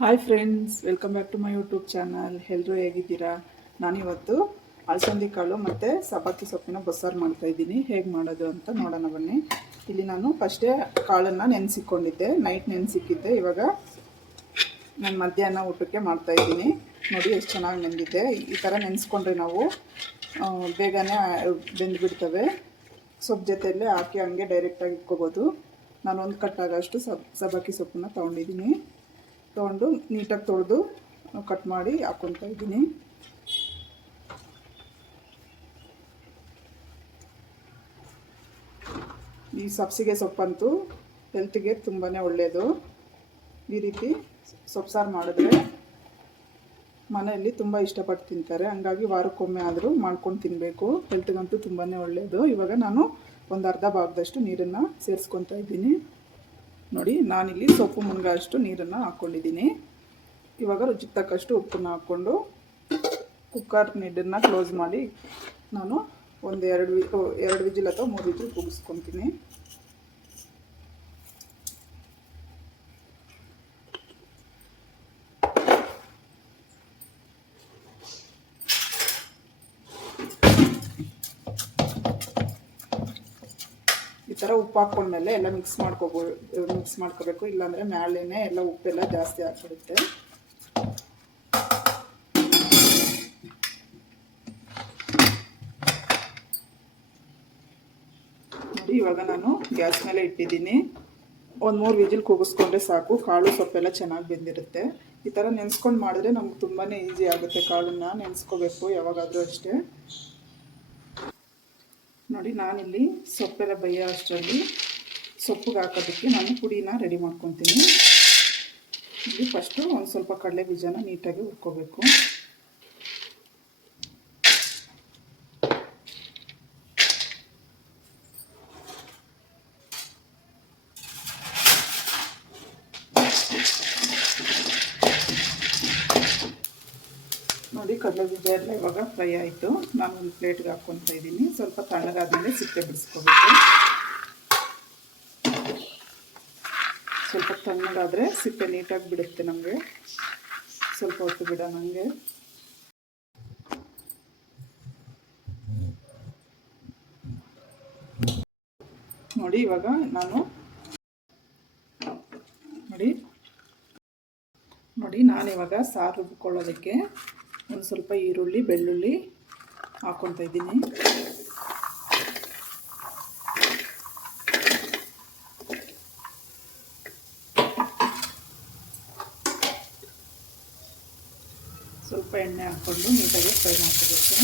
Hi friends, welcome back to my YouTube channel. ಎಲ್ಲರೂ ಹೇಗಿದ್ದೀರಾ? ನಾನಿವತ್ತು ಅಲಸಂದಿ ಕಾಳು ಮತ್ತು ಸಬ್ಬಕ್ಕಿ ಸೊಪ್ಪಿನ ಬಸ್ಸಾರು ಮಾಡ್ತಾಯಿದ್ದೀನಿ. ಹೇಗೆ ಮಾಡೋದು ಅಂತ ನೋಡೋಣ ಬನ್ನಿ. ಇಲ್ಲಿ ನಾನು ಫಸ್ಟೇ ಕಾಳನ್ನು ನೆನೆಸಿಕೊಂಡಿದ್ದೆ, ನೈಟ್ ನೆನೆಸಿಕ್ಕಿದ್ದೆ. ಇವಾಗ ನಾನು ಮಧ್ಯಾಹ್ನ ಊಟಕ್ಕೆ ಮಾಡ್ತಾಯಿದ್ದೀನಿ. ನೋಡಿ ಎಷ್ಟು ಚೆನ್ನಾಗಿ ನೆಂದಿದ್ದೆ. ಈ ಥರ ನೆನೆಸ್ಕೊಂಡ್ರೆ ನಾವು ಬೇಗನೆ ಬೆಂದುಬಿಡ್ತವೆ. ಸೊಪ್ಪು ಜೊತೆಯಲ್ಲೇ ಹಾಕಿ ಹಂಗೆ ಡೈರೆಕ್ಟಾಗಿ ಇಟ್ಕೋಬೋದು. ನಾನು ಒಂದು ಕಟ್ಟಾಗಷ್ಟು ಸಬ್ಬಕ್ಕಿ ಸೊಪ್ಪನ್ನು ತೊಗೊಂಡಿದ್ದೀನಿ. ತೊಗೊಂಡು ನೀಟಾಗಿ ತೊಳೆದು ಕಟ್ ಮಾಡಿ ಹಾಕ್ಕೊತಾ ಇದ್ದೀನಿ. ಈ ಸಬ್ಸಿಗೆ ಸೊಪ್ಪಂತೂ ಹೆಲ್ತಿಗೆ ತುಂಬಾ ಒಳ್ಳೆಯದು. ಈ ರೀತಿ ಸೊಪ್ಪು ಸಾರು ಮಾಡಿದ್ರೆ ಮನೆಯಲ್ಲಿ ತುಂಬ ಇಷ್ಟಪಟ್ಟು ತಿಂತಾರೆ. ಹಂಗಾಗಿ ವಾರಕ್ಕೊಮ್ಮೆ ಆದರೂ ಮಾಡ್ಕೊಂಡು ತಿನ್ನಬೇಕು. ಹೆಲ್ತ್ಗಂತೂ ತುಂಬಾ ಒಳ್ಳೆಯದು. ಇವಾಗ ನಾನು ಒಂದು ಅರ್ಧ ಭಾಗದಷ್ಟು ನೀರನ್ನು ಸೇರಿಸ್ಕೊತಾ ಇದ್ದೀನಿ. ನೋಡಿ, ನಾನಿಲ್ಲಿ ಸೊಪ್ಪು ಮುಳುಗೋ ಅಷ್ಟು ನೀರನ್ನು ಹಾಕ್ಕೊಂಡಿದ್ದೀನಿ. ಇವಾಗ ರುಚಿಗೆ ತಕ್ಕಷ್ಟು ಉಪ್ಪನ್ನು ಹಾಕ್ಕೊಂಡು ಕುಕ್ಕರ್ ಲಿಡ್ಡನ್ನು ಕ್ಲೋಸ್ ಮಾಡಿ ನಾನು ಒಂದು ಎರಡು ವಿಜಿಲ್ ಅಥವಾ 3 ವಿಜಿಲ್ ಕೂಗಿಸ್ಕೊತೀನಿ. ಈ ಥರ ಉಪ್ಪು ಹಾಕ್ಕೊಂಡ್ಮೇಲೆ ಎಲ್ಲ ಮಿಕ್ಸ್ ಮಾಡ್ಕೋಬೇಕು. ಇಲ್ಲಾಂದರೆ ಮ್ಯಾಲೇನೆ ಎಲ್ಲ ಉಪ್ಪೆಲ್ಲ ಜಾಸ್ತಿ ಆಗ್ಬಿಡುತ್ತೆ. ನೋಡಿ, ಇವಾಗ ನಾನು ಗ್ಯಾಸ್ ಮೇಲೆ ಇಟ್ಟಿದ್ದೀನಿ. ಒಂದು 3 ವಿಜಿಲ್ ಕೂಗಿಸ್ಕೊಂಡ್ರೆ ಸಾಕು. ಕಾಳು ಸೊಪ್ಪೆಲ್ಲ ಚೆನ್ನಾಗಿ ಬೆಂದಿರುತ್ತೆ. ಈ ಥರ ನೆನೆಸ್ಕೊಂಡು ಮಾಡಿದ್ರೆ ನಮ್ಗೆ ತುಂಬಾ ಈಸಿ ಆಗುತ್ತೆ. ಕಾಳನ್ನು ನೆನೆಸ್ಕೋಬೇಕು ಯಾವಾಗಾದರೂ ಅಷ್ಟೇ. ನೋಡಿ, ನಾನಿಲ್ಲಿ ಸೊಪ್ಪೆಲ್ಲ ಬೇಯೋ ಅಷ್ಟರಲ್ಲಿ ಸೊಪ್ಪಿಗೆ ಹಾಕೋದಕ್ಕೆ ನಾನು ಪುಡಿನ ರೆಡಿ ಮಾಡ್ಕೊತೀನಿ. ಇಲ್ಲಿ ಫಸ್ಟು ಒಂದು ಸ್ವಲ್ಪ ಕಡಲೆ ಬೀಜನ ನೀಟಾಗಿ ಹುರ್ಕೋಬೇಕು. ನೋಡಿ, ಕಡಲೆ ಬೀಜ ಎಲ್ಲ ಇವಾಗ ಫ್ರೈ ಆಯಿತು. ನಾನು ಒಂದು ಪ್ಲೇಟ್ಗೆ ಹಾಕ್ಕೊತಾ ಇದ್ದೀನಿ. ಸ್ವಲ್ಪ ತಣ್ಣಗಾದ್ಮೇಲೆ ಸಿಪ್ಪೆ ಬಿಡಿಸ್ಕೋಬೇಕು. ಸ್ವಲ್ಪ ತಣ್ಣಗಾದರೆ ಸಿಪ್ಪೆ ನೀಟಾಗಿ ಬಿಡುತ್ತೆ ನಮಗೆ. ಸ್ವಲ್ಪ ಹೊತ್ತು ಬಿಡೋಣ ನನಗೆ. ನೋಡಿ, ಇವಾಗ ನಾನಿವಾಗ ಸಾರು ರುಬ್ಕೊಳ್ಳೋದಕ್ಕೆ ಒಂದು ಸ್ವಲ್ಪ ಈರುಳ್ಳಿ, ಬೆಳ್ಳುಳ್ಳಿ ಹಾಕ್ಕೊತಾ ಇದ್ದೀನಿ. ಸ್ವಲ್ಪ ಎಣ್ಣೆ ಹಾಕ್ಕೊಂಡು ನೀಟಾಗಿ ಫ್ರೈ ಮಾಡ್ಕೋಬೇಕು.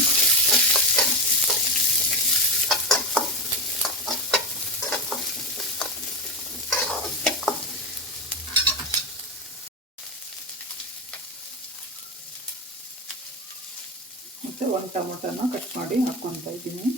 ಮತ್ತು ಒಂದು ಟೊಮೊಟೊನ ಕಟ್ ಮಾಡಿ ಹಾಕ್ಕೊತಾ ಇದ್ದೀನಿ.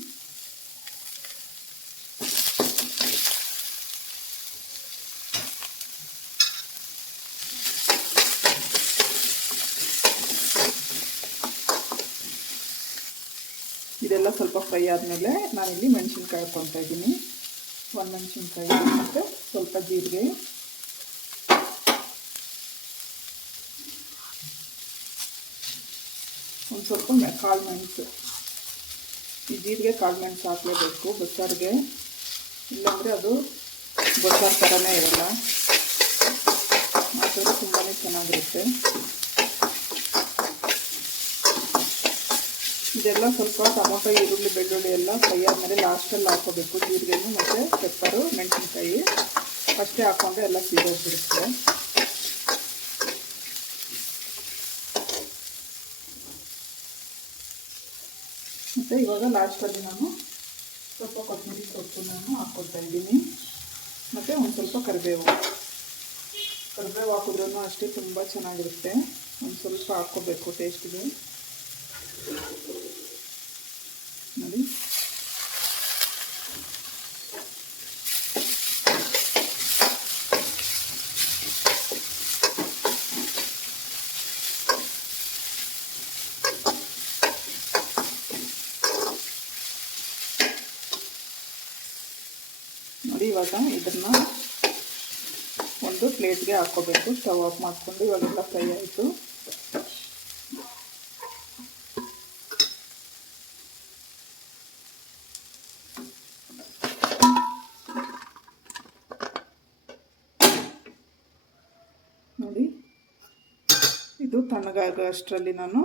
ಇದೆಲ್ಲ ಸ್ವಲ್ಪ ಫ್ರೈ ಆದಮೇಲೆ ನಾನಿಲ್ಲಿ ಮೆಣಸಿನ್ಕಾಯಿ ಹಾಕ್ಕೊತಾ ಇದ್ದೀನಿ. ಒಂದು ಮೆಣಸಿನ್ಕಾಯಿ ಮತ್ತು ಸ್ವಲ್ಪ ಜೀರಿಗೆ, ಒಂದು ಸ್ವಲ್ಪ ಕಾಳು ಮೆಣಸು. ಈ ಜೀರಿಗೆ ಕಾಳು ಮೆಣಸು ಹಾಕಲೇಬೇಕು ಬಸ್ಸಾರಿಗೆ, ಇಲ್ಲಾಂದರೆ ಅದು ಬಸ್ಸಾರು ಥರನೇ ಇರಲ್ಲ. ಮತ್ತು ತುಂಬಾ ಚೆನ್ನಾಗಿರುತ್ತೆ. ಇದೆಲ್ಲ ಸ್ವಲ್ಪ ಟೊಮೊಟೊ, ಈರುಳ್ಳಿ, ಬೆಳ್ಳುಳ್ಳಿ ಎಲ್ಲ ಫ್ರೈ ಆದಮೇಲೆ ಲಾಸ್ಟಲ್ಲಿ ಹಾಕ್ಕೋಬೇಕು. ಜೀರಿಗೆನು ಮತ್ತು ಪೆಪ್ಪರು, ಮೆಣಸಿನ್ಕಾಯಿ ಅಷ್ಟೇ ಹಾಕ್ಕೊಂಡ್ರೆ ಎಲ್ಲ ಸೀದೋಗ್ಬಿಡುತ್ತೆ. ಮತ್ತು ಇವಾಗ ಲಾಸ್ಟಲ್ಲಿ ನಾನು ಸ್ವಲ್ಪ ಕೊತ್ತಂಬರಿ ಸೊಪ್ಪನ್ನು ಹಾಕ್ಕೊತಾ ಇದ್ದೀನಿ. ಮತ್ತು ಒಂದು ಸ್ವಲ್ಪ ಕರಿಬೇವು ಹಾಕಿದ್ರೂ ಅಷ್ಟೇ ತುಂಬ ಚೆನ್ನಾಗಿರುತ್ತೆ. ಒಂದು ಸ್ವಲ್ಪ ಹಾಕ್ಕೋಬೇಕು ಟೇಸ್ಟಿಗೆ. ನೋಡಿ, ಇವಾಗ ಇದನ್ನು ಒಂದು ಪ್ಲೇಟ್ಗೆ ಹಾಕ್ಕೋಬೇಕು. ಸ್ಟವ್ ಆಫ್ ಮಾಡಿಕೊಂಡು ಇವಾಗೆಲ್ಲ ಫ್ರೈ ಆಯಿತು. ನೋಡಿ, ಇದು ತಣ್ಣಗಾಗೋ ಅಷ್ಟರಲ್ಲಿ ನಾನು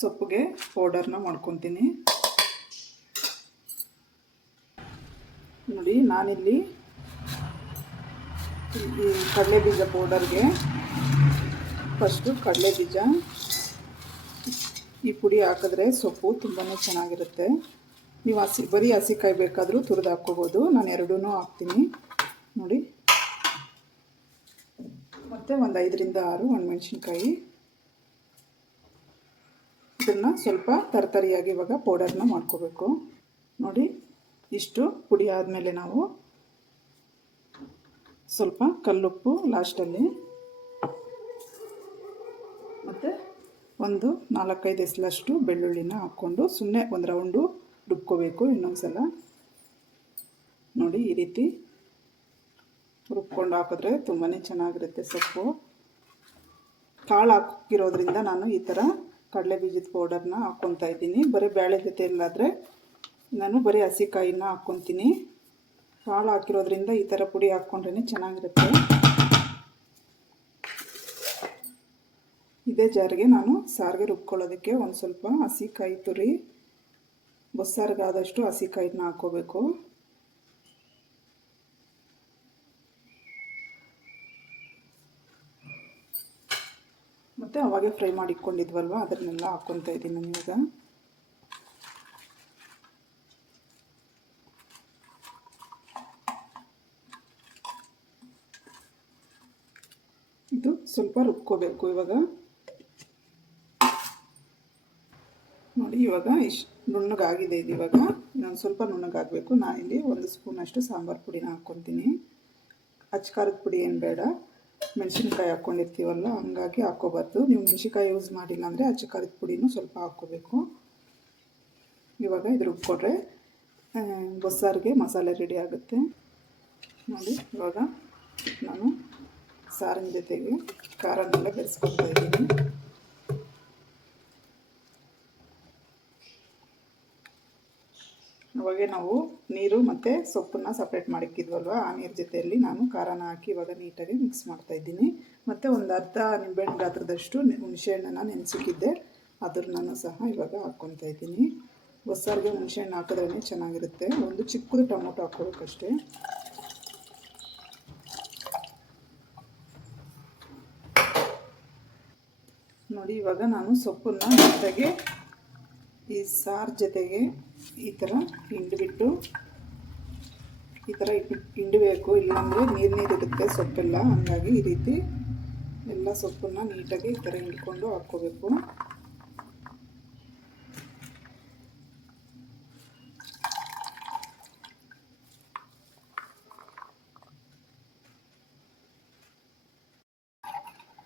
ಸೊಪ್ಪಿಗೆ ಪೌಡರ್ನ ಮಾಡ್ಕೊತೀನಿ. ನೋಡಿ, ನಾನಿಲ್ಲಿ ಈ ಕಡಲೆ ಬೀಜ ಪೌಡರ್ಗೆ ಫಸ್ಟು ಕಡಲೆ ಬೀಜ ಈ ಪುಡಿ ಹಾಕಿದ್ರೆ ಸೊಪ್ಪು ತುಂಬಾ ಚೆನ್ನಾಗಿರುತ್ತೆ. ನೀವು ಬರೀ ಹಸಿಕಾಯಿ ಬೇಕಾದರೂ ತುರಿದು ಹಾಕ್ಕೋಬೋದು. ನಾನು ಎರಡೂ ಹಾಕ್ತೀನಿ. ನೋಡಿ, ಮತ್ತು ಒಂದು 5ರಿಂದ 6 ಒಣಮೆಣ್ಸಿನ್ಕಾಯಿ. ಇದನ್ನು ಸ್ವಲ್ಪ ತರತರಿಯಾಗಿ ಇವಾಗ ಪೌಡರ್ನ ಮಾಡ್ಕೋಬೇಕು. ನೋಡಿ, ಇಷ್ಟು ಪುಡಿ ಆದಮೇಲೆ ನಾವು ಸ್ವಲ್ಪ ಕಲ್ಲುಪ್ಪು ಲಾಸ್ಟಲ್ಲಿ, ಮತ್ತು ಒಂದು 4-5 ಎಸಲಷ್ಟು ಬೆಳ್ಳುಳ್ಳಿನ ಹಾಕ್ಕೊಂಡು ಸುಮ್ಮನೆ ಒಂದು ರೌಂಡು ರುಬ್ಕೋಬೇಕು. ಇನ್ನೊಂದು ಸಲ ನೋಡಿ, ಈ ರೀತಿ ರುಬ್ಕೊಂಡು ಹಾಕಿದ್ರೆ ತುಂಬಾ ಚೆನ್ನಾಗಿರುತ್ತೆ ಸೊಪ್ಪು. ಕಾಳು ಹಾಕಿರೋದ್ರಿಂದ ನಾನು ಈ ಥರ ಕಡಲೆ ಬೀಜದ ಪೌಡರ್ನ ಹಾಕ್ಕೊತಾ ಇದ್ದೀನಿ. ಬರೀ ಬೇಳೆ ಜೊತೆ ಇಲ್ಲಾದರೆ ನಾನು ಬರೀ ಹಸಿಕಾಯಿನ ಹಾಕ್ಕೊತೀನಿ. ಕಾಳು ಹಾಕಿರೋದ್ರಿಂದ ಈ ಥರ ಪುಡಿ ಹಾಕ್ಕೊಂಡ್ರೆ ಚೆನ್ನಾಗಿರುತ್ತೆ. ಇದೇ ಜಾರಿಗೆ ನಾನು ಸಾರಿಗೆ ರುಬ್ಕೊಳ್ಳೋದಕ್ಕೆ ಒಂದು ಸ್ವಲ್ಪ ಹಸಿಕಾಯಿ ತುರಿ, ಬಸ್ಸಾರಿಗಾದಷ್ಟು ಹಸಿಕಾಯಿನ ಹಾಕ್ಕೋಬೇಕು. ಮತ್ತು ಅವಾಗೆ ಫ್ರೈ ಮಾಡಿ ಇಟ್ಕೊಂಡಿದ್ವಲ್ವ ಅದನ್ನೆಲ್ಲ ಹಾಕ್ಕೊತಾ ಇದ್ದೀನಿ ನಾನು ಇವಾಗ. ಇದು ಸ್ವಲ್ಪ ರುಬ್ಕೋಬೇಕು ಇವಾಗ. ನೋಡಿ, ಇವಾಗ ಇಷ್ಟು ನುಣ್ಣಗಾಗಿದೆ. ಇದು ಇವಾಗ ಇನ್ನೊಂದು ಸ್ವಲ್ಪ ನುಣ್ಣಗಾಗಬೇಕು. ನಾನಿಲ್ಲಿ 1 ಸ್ಪೂನಷ್ಟು ಸಾಂಬಾರು ಪುಡಿನ ಹಾಕ್ಕೊತೀನಿ. ಅಚ್ಕಾರದ ಪುಡಿ ಏನು ಬೇಡ, ಮೆಣಸಿನ್ಕಾಯಿ ಹಾಕ್ಕೊಂಡಿರ್ತೀವಲ್ಲ ಹಂಗಾಗಿ ಹಾಕ್ಕೋಬಾರ್ದು. ನೀವು ಮೆಣಸಿನ್ಕಾಯಿ ಯೂಸ್ ಮಾಡಿಲ್ಲ ಅಂದರೆ ಅಚ್ಕಾರದ ಪುಡಿನೂ ಸ್ವಲ್ಪ ಹಾಕ್ಕೋಬೇಕು. ಇವಾಗ ಇದು ರುಬ್ಕೊಂಡ್ರೆ ಬಸ್ಸಾರಿಗೆ ಮಸಾಲೆ ರೆಡಿ ಆಗುತ್ತೆ. ನೋಡಿ, ಇವಾಗ ನಾನು ಸಾರಿನ ಜೊತೆಗೆ ಖಾರನೆಲ್ಲ ಬೆರೆಸ್ಕೊಳ್ತಾ ಇದ್ದೀನಿ. ಇವಾಗ ನಾವು ನೀರು ಮತ್ತು ಸೊಪ್ಪನ್ನು ಸಪ್ರೇಟ್ ಮಾಡಿಕ್ಕಿದ್ವಲ್ವ, ಆ ನೀರು ಜೊತೆಯಲ್ಲಿ ನಾನು ಖಾರನ ಹಾಕಿ ಇವಾಗ ನೀಟಾಗಿ ಮಿಕ್ಸ್ ಮಾಡ್ತಾಯಿದ್ದೀನಿ. ಮತ್ತು ಒಂದು ಅರ್ಧ ನಿಂಬೆಹಣ್ಣು ಗಾತ್ರದಷ್ಟು ಹುಣಸೆಹಣ್ಣನ್ನು ನೆನೆಸಿಕ್ಕಿದ್ದೆ, ಅದನ್ನು ಸಹ ಇವಾಗ ಹಾಕ್ಕೊತಾ ಇದ್ದೀನಿ. ಬಸ್ಸಾರಿಗೆ ಹುಣಸೆಹಣ್ಣು ಹಾಕಿದ್ರೇ ಚೆನ್ನಾಗಿರುತ್ತೆ. ಒಂದು ಚಿಕ್ಕದು ಟೊಮೊಟೊ ಹಾಕ್ಕೋಬೇಕಷ್ಟೇ. ನೋಡಿ, ಇವಾಗ ನಾನು ಸೊಪ್ಪನ್ನು ನೀಟಾಗಿ ಈ ಸಾರು ಜೊತೆಗೆ ಈ ಥರ ಹಿಂಡಿಬಿಟ್ಟು ಈ ಥರ ಹಿಂಡಬೇಕು. ಇಲ್ಲಾಂದರೆ ನೀರಿರುತ್ತೆ ಸೊಪ್ಪೆಲ್ಲ. ಹಾಗಾಗಿ ಈ ರೀತಿ ಎಲ್ಲ ಸೊಪ್ಪನ್ನು ನೀಟಾಗಿ ಈ ಥರ ಹಿಂಡ್ಕೊಂಡು ಹಾಕ್ಕೋಬೇಕು.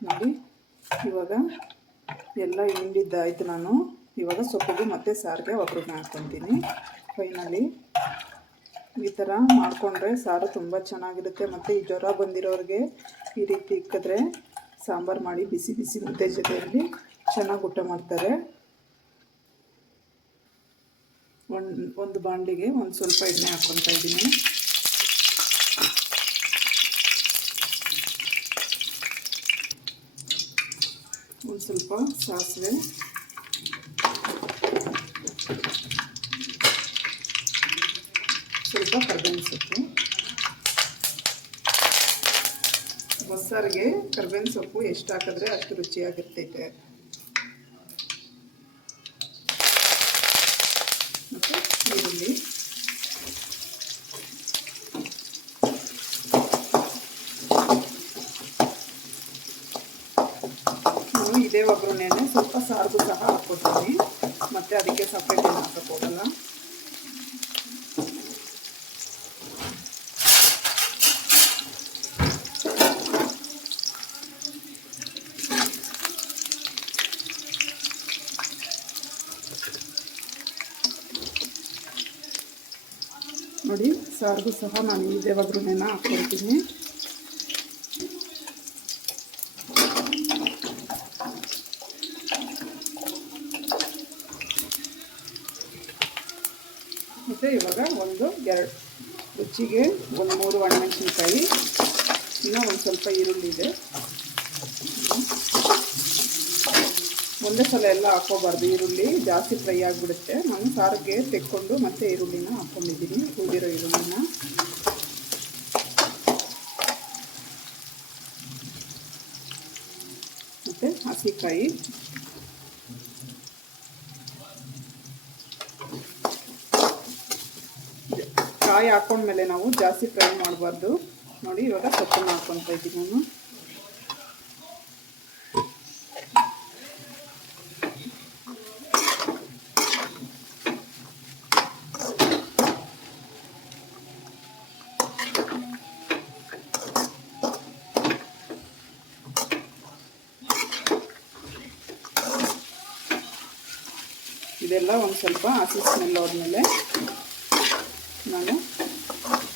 ನೋಡಿ, ಇವಾಗ ಎಲ್ಲ ಹಿಂಡಿದ್ದಾಯಿತು. ನಾನು ಇವಾಗ ಸೊಪ್ಪಿಗೆ ಮತ್ತು ಸಾರಿಗೆ ಒಬ್ಬರನ್ನ ಹಾಕ್ಕೊತೀನಿ. ಫೈನಲಿ ಈ ಥರ ಮಾಡಿಕೊಂಡ್ರೆ ಸಾರು ತುಂಬ ಚೆನ್ನಾಗಿರುತ್ತೆ. ಮತ್ತು ಈ ಜ್ವರ ಬಂದಿರೋರಿಗೆ ಈ ರೀತಿ ಇಕ್ಕಿದ್ರೆ ಸಾಂಬಾರು ಮಾಡಿ ಬಿಸಿ ಬಿಸಿ ಮುದ್ದೆ ಜೊತೆಯಲ್ಲಿ ಚೆನ್ನಾಗಿ ಊಟ ಮಾಡ್ತಾರೆ. ಒಂದು ಬಾಣಲಿಗೆ ಒಂದು ಸ್ವಲ್ಪ ಎಣ್ಣೆ ಹಾಕ್ಕೊತಾ ಇದ್ದೀನಿ. ಒಂದು ಸ್ವಲ್ಪ ಸಾಸಿವೆ, ಸ್ವಲ್ಪ ಕರ್ಬೇವಿನ ಸೊಪ್ಪು. ಬಸ್ಸಾರಿಗೆ ಕರ್ಬೇವಿನ ಸೊಪ್ಪು ಎಷ್ಟು ಹಾಕಿದ್ರೆ ಅಷ್ಟು ರುಚಿಯಾಗಿರ್ತೈತೆ. ಮತ್ತು ಈರುಳ್ಳಿ, ನಾನು ಇದೇ ಒಗ್ಗರಣೆನೇ ಸ್ವಲ್ಪ ಸಾರಿಗೂ ಸಹ ಹಾಕ್ಕೊತೀನಿ. ಮತ್ತು ಅದಕ್ಕೆ ಸಪ್ರೇಟ್ ಏನು ಹಾಕೋಕ್ಕೋಗಲ್ಲ. ನೋಡಿ, ಸಾರಿಗೂ ಸಹ ನಾನು ಇದೇ ಒಗ್ಗರಣೆನ ಹಾಕ್ಕೊಳ್ತೀನಿ. ಮತ್ತು ಇವಾಗ ಎರಡು ರುಚಿಗೆ 3 ಒಣಮೆಣಸಿನ್ಕಾಯಿ, ಇನ್ನೂ ಒಂದು ಸ್ವಲ್ಪ ಈರುಳ್ಳಿ ಇದೆ. ಒಂದೇ ಸಲ ಎಲ್ಲ ಹಾಕೋಬಾರ್ದು, ಈರುಳ್ಳಿ ಜಾಸ್ತಿ ಫ್ರೈ ಆಗಿಬಿಡುತ್ತೆ. ನಾನು ಸಾರಿಗೆ ತೆಕ್ಕೊಂಡು ಮತ್ತೆ ಈರುಳ್ಳಿನ ಹಾಕ್ಕೊಂಡಿದ್ದೀನಿ, ಉಳಿದಿರೋ ಈರುಳ್ಳಿನ. ಮತ್ತು ಹಸಿಕಾಯಿ, ಕಾಯಿ ಹಾಕೊಂಡ್ಮೇಲೆ ನಾವು ಜಾಸ್ತಿ ಫ್ರೈ ಮಾಡಬಾರ್ದು. ನೋಡಿ ಇವಾಗ ಸೊಪ್ಪನ್ನು ಹಾಕ್ಕೊತಾ ಇದ್ದೀನಿ ನಾನು. ಇದೆಲ್ಲ ಒಂದು ಸ್ವಲ್ಪ ಹಸಿ ಸ್ಮೆಲ್ ಹೋದ್ಮೇಲೆ ನಾನು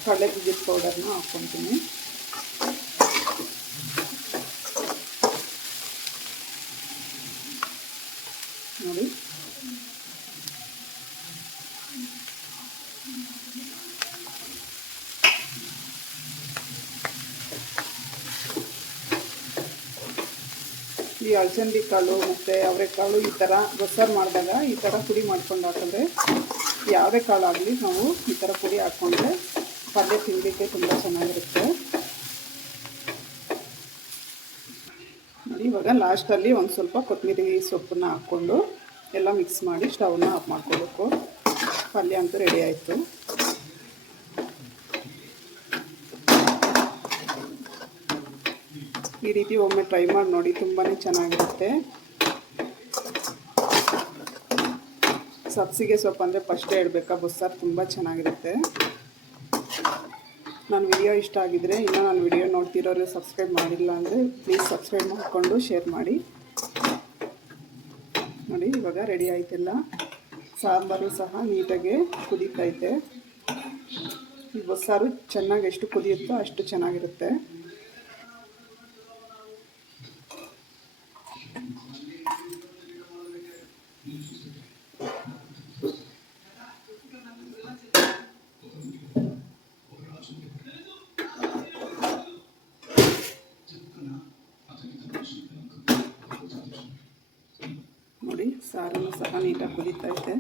ಕಡಲೆ ಬೀಜದ ಪೌಡರ್ನ ಹಾಕ್ಕೊತೀನಿ. ನೋಡಿ ಈ ಅಲಸಂದಿ ಕಾಳು ಮತ್ತು ಅವರೆಕಾಳು ಈ ಥರ ಬಸ್ಸಾರು ಮಾಡಿದಾಗ ಈ ಥರ ಪುಡಿ ಮಾಡ್ಕೊಂಡು ಹಾಕಿದ್ರೆ, ಯಾವುದೇ ಕಾಳು ಆಗಲಿ ನಾವು ಈ ಥರ ಪುಡಿ ಹಾಕ್ಕೊಂಡ್ರೆ ಪಲ್ಯ ತಿನ್ನಲಿಕ್ಕೆ ತುಂಬ ಚೆನ್ನಾಗಿರುತ್ತೆ. ನೋಡಿ ಇವಾಗ ಲಾಸ್ಟಲ್ಲಿ ಒಂದು ಸ್ವಲ್ಪ ಕೊತ್ತಂಬರಿ ಸೊಪ್ಪನ್ನ ಹಾಕ್ಕೊಂಡು ಎಲ್ಲ ಮಿಕ್ಸ್ ಮಾಡಿ ಸ್ಟವ್ನ ಆಫ್ ಮಾಡ್ಕೋಬೇಕು. ಪಲ್ಯ ಅಂತೂ ರೆಡಿ ಆಯಿತು. ಈ ರೀತಿ ಒಮ್ಮೆ ಟ್ರೈ ಮಾಡಿ ನೋಡಿ, ತುಂಬಾ ಚೆನ್ನಾಗಿರುತ್ತೆ. ಸಬ್ಸಿಗೆ ಸೊಪ್ಪು ಅಂದರೆ ಫಸ್ಟೇ ಹೇಳ್ಬೇಕಾ, ಬಸ್ಸಾರು ತುಂಬ ಚೆನ್ನಾಗಿರುತ್ತೆ. ನನ್ನ ವಿಡಿಯೋ ಇಷ್ಟ ಆಗಿದ್ದರೆ, ಇನ್ನೂ ನನ್ನ ವಿಡಿಯೋ ನೋಡ್ತಿರೋರು ಸಬ್ಸ್ಕ್ರೈಬ್ ಮಾಡಿಲ್ಲ ಅಂದರೆ ಪ್ಲೀಸ್ ಸಬ್ಸ್ಕ್ರೈಬ್ ಮಾಡಿಕೊಂಡು ಶೇರ್ ಮಾಡಿ. ನೋಡಿ ಇವಾಗ ರೆಡಿ ಆಯ್ತೆಲ್ಲ. ಸಾಂಬಾರು ಸಹ ನೀಟಾಗಿ ಕುದೀತೈತೆ. ಈ ಬಸ್ಸಾರು ಚೆನ್ನಾಗಿ ಎಷ್ಟು ಕುದಿಯುತ್ತೋ ಅಷ್ಟು ಚೆನ್ನಾಗಿರುತ್ತೆ. ನೋಡಿ ಸಾರನ್ನು ಸಹ ನೀಟಾಗಿ ಕುದೀತೈತೆ.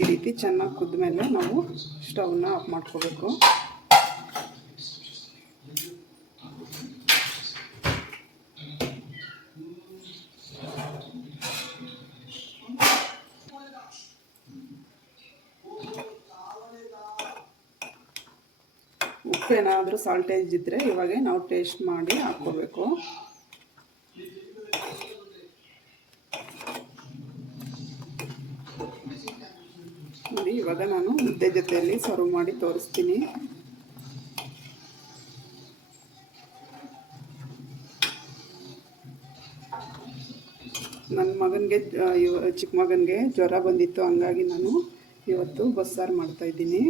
ಈ ರೀತಿ ಚೆನ್ನಾಗಿ ಕುದ್ದ ಮೇಲೆ ನಾವು ಸ್ಟವ್ನ ಆಫ್ ಮಾಡ್ಕೋಬೇಕು. ಉಪ್ಪು ಏನಾದರೂ ಸಾಲ್ಟೇಜ್ ಇದ್ದರೆ ಇವಾಗ ನಾವು ಟೇಸ್ಟ್ ಮಾಡಿ ಹಾಕ್ಕೋಬೇಕು. ನೋಡಿ ಇವಾಗ ನಾನು ಮುದ್ದೆ ಜೊತೆಯಲ್ಲಿ ಸರ್ವ್ ಮಾಡಿ ತೋರಿಸ್ತೀನಿ. ನನ್ನ ಮಗನಿಗೆ ಚಿಕ್ಕ ಮಗನಿಗೆ ಜ್ವರ ಬಂದಿತ್ತು, ಹಂಗಾಗಿ ನಾನು ಇವತ್ತು ಬಸ್ಸಾರು ಮಾಡ್ತಾಯಿದ್ದೀನಿ.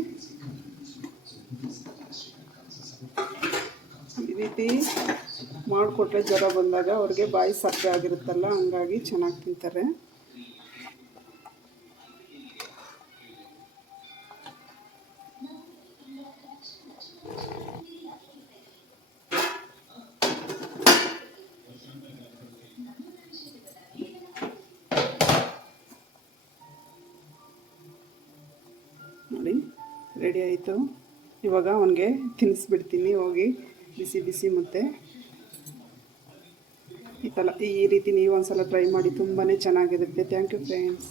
ಈ ರೀತಿ ಮಾಡಿಕೊಟ್ರೆ ಜ್ವರ ಬಂದಾಗ ಅವ್ರಿಗೆ ಬಾಯಿ ಸಪ್ಪೆ ಆಗಿರುತ್ತಲ್ಲ, ಹಂಗಾಗಿ ಚೆನ್ನಾಗಿ ತಿಂತಾರೆ. ನೋಡಿ ರೆಡಿ ಆಯಿತು. ಇವಾಗ ಅವನಿಗೆ ತಿನ್ನಿಸ್ಬಿಡ್ತೀನಿ ಹೋಗಿ ಬಿಸಿ ಬಿಸಿ ಮುದ್ದೆ. ಈ ರೀತಿ ನೀವು ಒಂದ್ಸಲ ಟ್ರೈ ಮಾಡಿ, ತುಂಬಾ ಚೆನ್ನಾಗಿರುತ್ತೆ. Thank you friends.